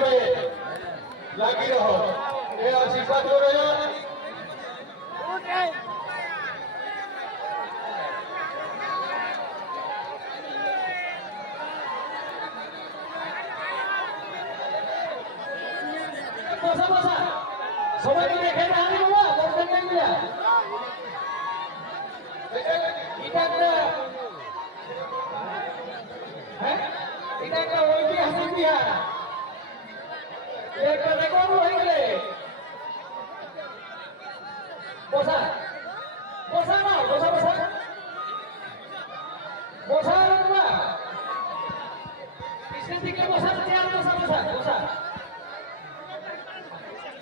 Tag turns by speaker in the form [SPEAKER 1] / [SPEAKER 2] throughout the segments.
[SPEAKER 1] માટે લાગી રહો એ આશીષ આપી રહ્યા
[SPEAKER 2] সবাই মিলে খেলে আনি বাবা দর্শক মিলে এটা একটা হ্যাঁ এটা একটা ঐতিহাসিক বিহার একটা দেখো হয়ে গেলে বসা বসা না বসা বসা বসা না পিছনের দিকে বসা চেয়ার বসা বসা বসা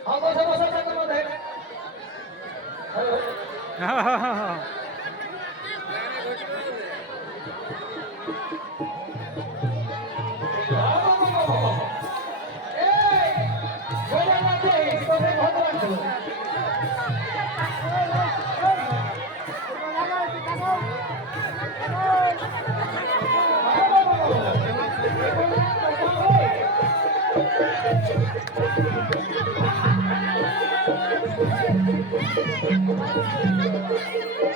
[SPEAKER 2] হ্যাঁ বসা বসা থাকো দেখ
[SPEAKER 3] হ্যাঁ হ্যাঁ হ্যাঁ
[SPEAKER 2] Thank you.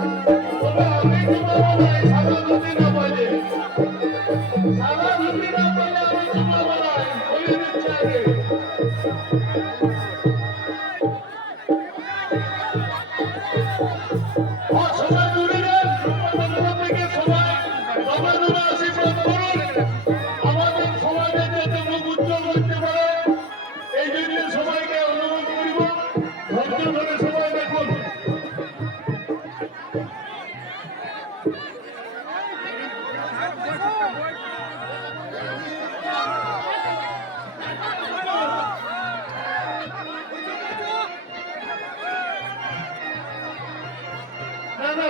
[SPEAKER 2] Thank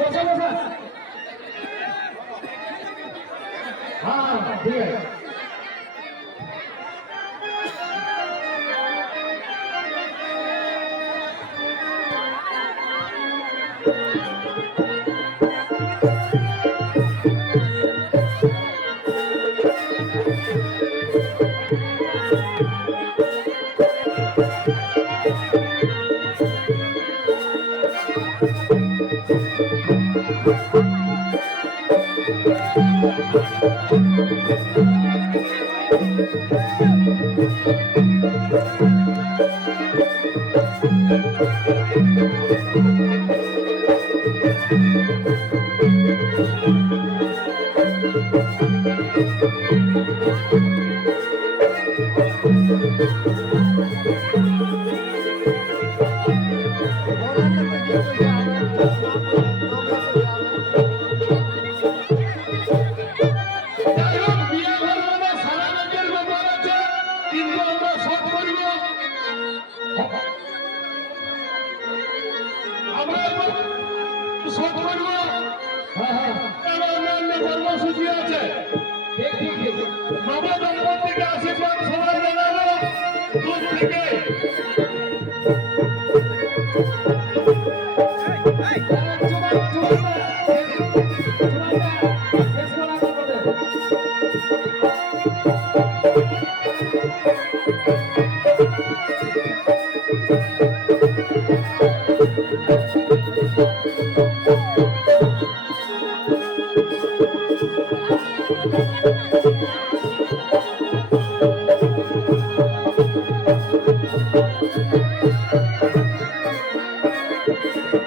[SPEAKER 2] বসা বসা
[SPEAKER 3] হ্যাঁ ঠিক আছে Thank you. Thank
[SPEAKER 1] নবজন্ম থেকে আশীর্বাদ সবার জানাব থেকে Thank you.